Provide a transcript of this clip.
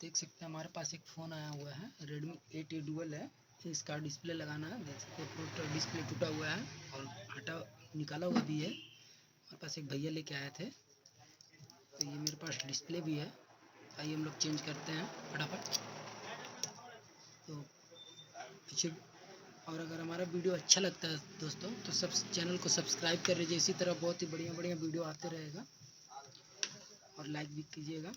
देख सकते हैं हमारे पास एक फ़ोन आया हुआ है Redmi A2 डुअल है। इसका डिस्प्ले लगाना है, देख सकते हैं पूरा डिस्प्ले टूटा हुआ है और हटा निकाला हुआ भी है। हमारे पास एक भैया लेके आए थे, तो ये मेरे पास डिस्प्ले भी है। आइए हम लोग चेंज करते हैं फटाफट। तो पीछे, और अगर हमारा वीडियो अच्छा लगता है दोस्तों तो सब चैनल को सब्सक्राइब कर लीजिए। इसी तरह बहुत ही बढ़िया बढ़िया वीडियो आते रहेगा और लाइक भी कीजिएगा।